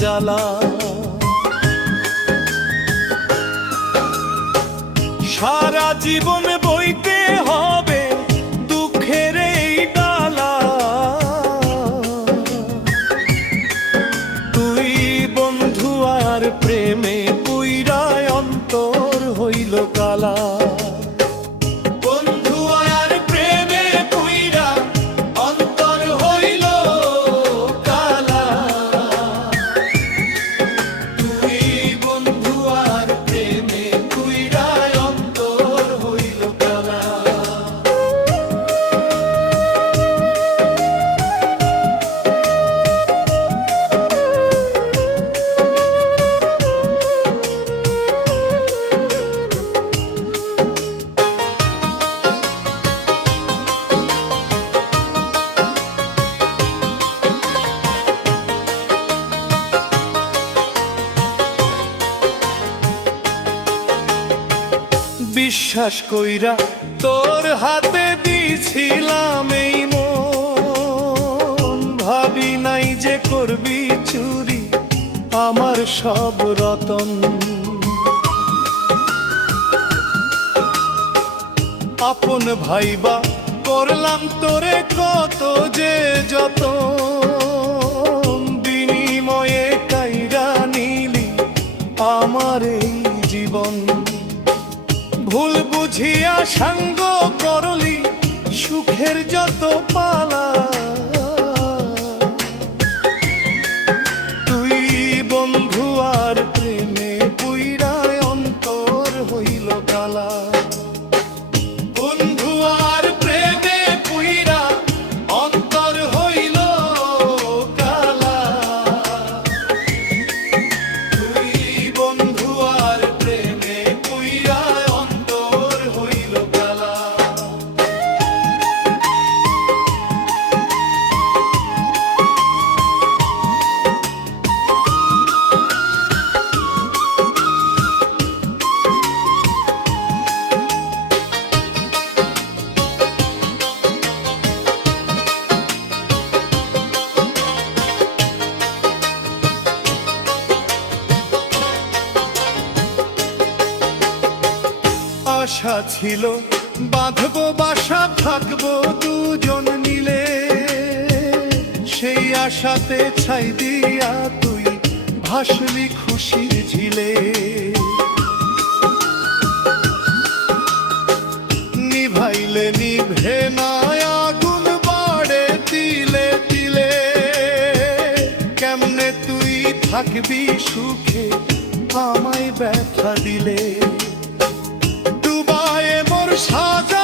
জ্বালা। সারা জীবনে বিশ্বাস কইরা তোর হাতে দিছিলাম এই মন। ভাবি নাই যে করবি চুরি আমার সব রতন। আপন ভাইবা করলাম তোরে কত যে যত 唱歌。আশা ছিল, বাঁধবো, বাসা থাকব, দুজন মিলে। সেই আশাতে ছাই দিয়া তুই ভাসলি খুশির ঝিলে। নিভাইলে নিভে না আগুন, বাড়ে তিলে। কেমনে তুই থাকবি সুখে আমায় ব্যথা দিলে? সাজা